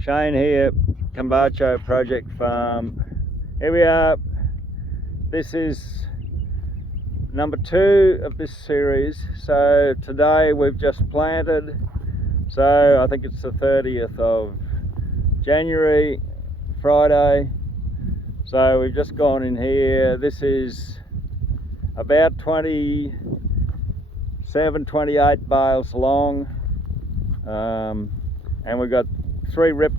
Shane here, Kombucha Project Farm. Here we are. This is number 2 of this series. So today we've just planted. So I think it's the 30th of January, Friday. So we've just gone in here. This is about 27, 28 bales long. And we've got 3 rips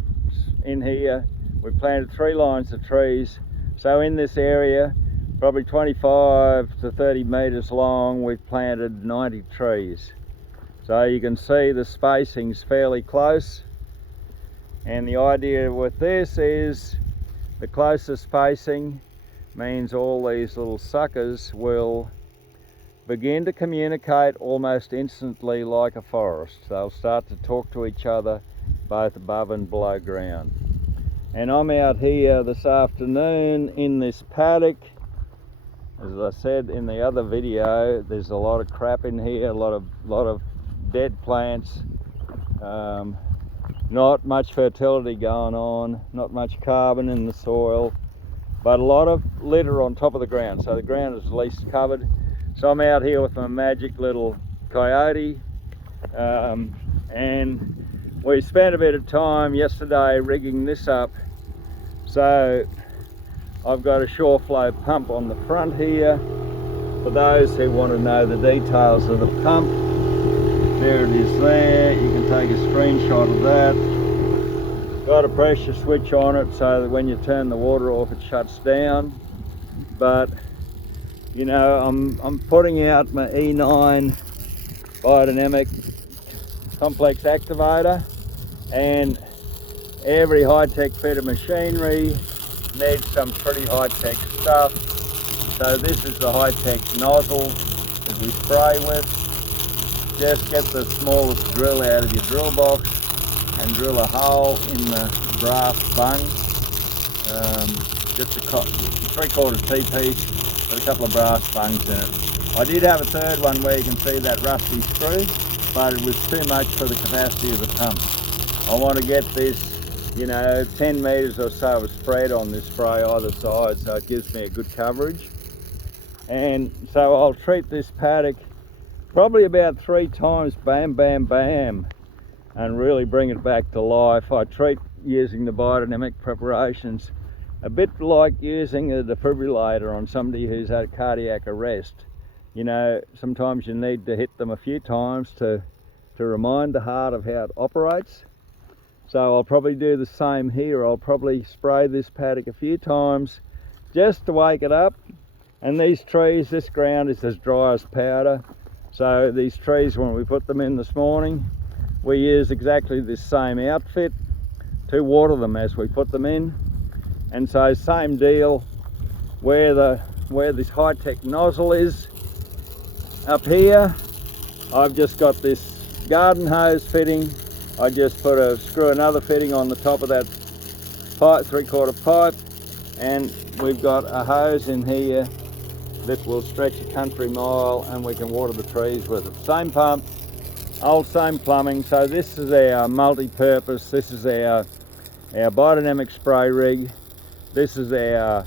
in here. We've planted 3 lines of trees. So in this area, probably 25 to 30 meters long, we've planted 90 trees. So you can see the spacing's fairly close. And the idea with this is the closer spacing means all these little suckers will begin to communicate almost instantly like a forest. They'll start to talk to each other both above and below ground. And I'm out here this afternoon in this paddock. As I said in the other video, there's a lot of crap in here, a lot of dead plants, not much fertility going on, not much carbon in the soil, but a lot of litter on top of the ground, so the ground is least covered. So I'm out here with my magic little coyote, and we spent a bit of time yesterday rigging this up. So I've got a shore flow pump on the front here. For those who want to know the details of the pump, there it is there. You can take a screenshot of that. Got a pressure switch on it so that when you turn the water off, it shuts down. But you know, I'm putting out my E9 Biodynamic Complex Activator, and every high-tech bit of machinery needs some pretty high-tech stuff. So this is the high-tech nozzle that we spray with. Just get the smallest drill out of your drill box and drill a hole in the brass bung. Just a 3/4 T-piece with a couple of brass bungs in it. I did have a third one where you can see that rusty screw, but it was too much for the capacity of the pump. I want to get this, you know, 10 meters or so of spread on this spray either side, so it gives me a good coverage. And so I'll treat this paddock probably about 3 times, bam, bam, bam, and really bring it back to life. I treat using the biodynamic preparations a bit like using a defibrillator on somebody who's had cardiac arrest. You know, sometimes you need to hit them a few times to remind the heart of how it operates. So I'll probably do the same here. I'll probably spray this paddock a few times just to wake it up. And these trees, this ground is as dry as powder. So these trees, when we put them in this morning, we use exactly this same outfit to water them as we put them in. And so same deal where this high-tech nozzle is up here. I've just got this garden hose fitting. I just screw another fitting on the top of that pipe, 3/4 pipe, and we've got a hose in here that will stretch a country mile, and we can water the trees with it. Same pump, same plumbing. So this is our multi-purpose. This is our biodynamic spray rig. This is our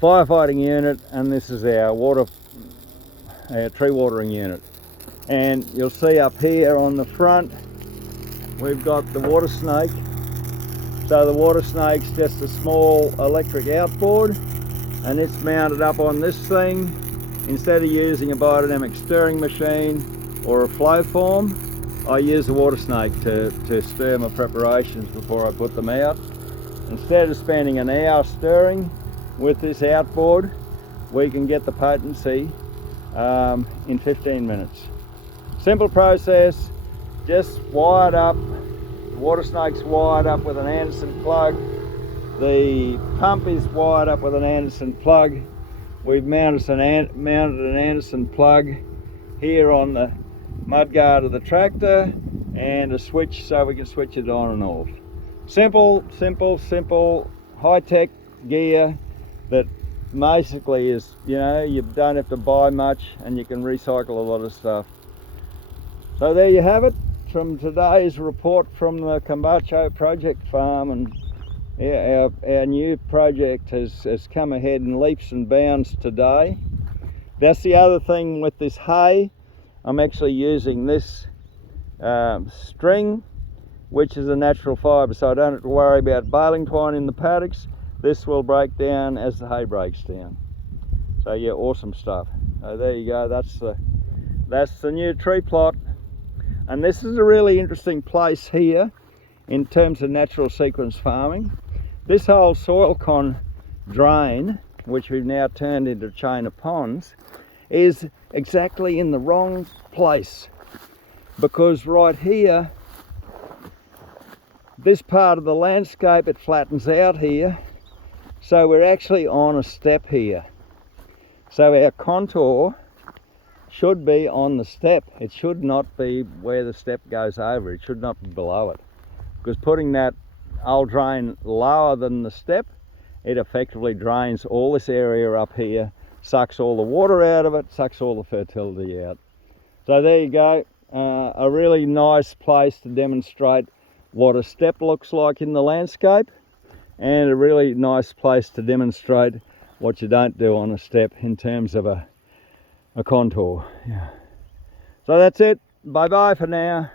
firefighting unit, and this is our tree watering unit. And you'll see up here on the front, we've got the water snake. So the water snake's just a small electric outboard, and it's mounted up on this thing. Instead of using a biodynamic stirring machine or a flow form, I use a water snake to stir my preparations before I put them out. Instead of spending an hour stirring with this outboard, we can get the potency in 15 minutes. Simple process, just wired up. The water snake's wired up with an Anderson plug. The pump is wired up with an Anderson plug. We've mounted an Anderson plug here on the mudguard of the tractor, and a switch so we can switch it on and off. Simple, high-tech gear that basically is, you know, you don't have to buy much and you can recycle a lot of stuff. So there you have it. from today's report from the Cambacho project farm, and our new project has come ahead in leaps and bounds today. That's the other thing with this hay. I'm actually using this string, which is a natural fibre, so I don't have to worry about baling twine in the paddocks. This will break down as the hay breaks down. So yeah, awesome stuff. So there you go, that's the new tree plot. And this is a really interesting place here in terms of natural sequence farming. This whole soil con drain, which we've now turned into a chain of ponds, is exactly in the wrong place, because right here, this part of the landscape, it flattens out here, so we're actually on a step here. So our contour should be on the step. It should not be where the step goes over. It should not be below it, because putting that old drain lower than the step, it effectively drains all this area up here, sucks all the water out of it, sucks all the fertility out. So there you go, a really nice place to demonstrate what a step looks like in the landscape, and a really nice place to demonstrate what you don't do on a step in terms of a contour. Yeah. So that's it. Bye bye for now.